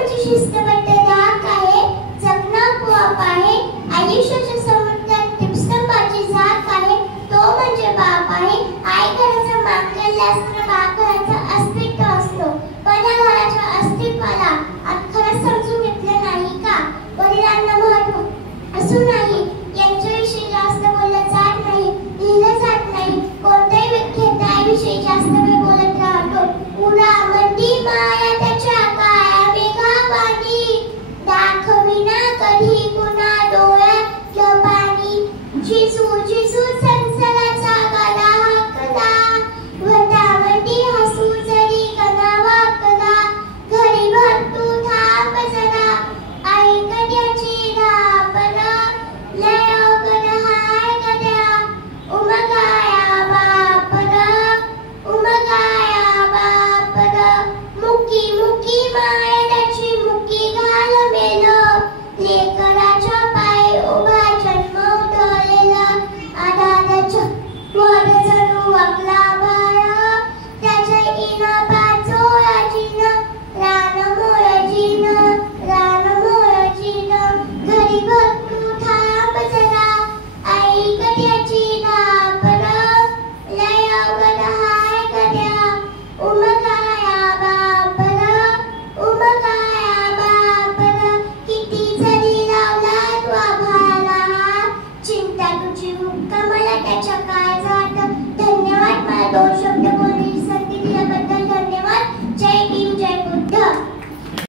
म्हणजे शिस्तबद्ध धाक आहे, जगणं पोआप आहे, आयुष्याच्या समुद्रात टिपस्तंभाची झाक आहे, तो म्हणजे बाप आहे. आई घराचा मान केल्यास तर घराचं अस्तित्व असतो, पण या घराच्या अस्तित्वाला खरंच समजून घेतलं नाही का? वडिलांना महत्व असूनही यांच्याविषयी जास्त बोललं जात नाही, लिहिलं जात नाही. कोणत्याही व्यक्तीविषयी जास्त वेळ बोलत राहतो. उरा मंदी माया त्याच्या काया मेघावानी, दाखविना कधी कुणा डोळ्यातलं पाणी. जिजू जिजू संसाराचा गदा कदा, वटावटी हसू जरी गणावा कदा. घरी भरतू थांब जरा, आई कद्याची धापण, लय अवघड हाय कद्या, उमगाया बापन, उमगाया बापन. मुकी मुकी मायेची मुकी घाल मेल, लेकराच्या पायी उभा जन्म उधळलेला. आधाराच्या वर जणू वागला बाळ, त्याच्या इना पाचोळ्याचीन, रान मोळजीन, रान मोळजीन. घरी भरतू थांब जरा, आई कद्याची धापण, लय अवघड हाय कद्या, उमगाया बापन, उमगाया बापन. किती जरी लावला तू आभाळाला, चिंता तुझी मुक्का मला त्याच्या काय जात. धन्यवाद. मला 2 शब्द बोलले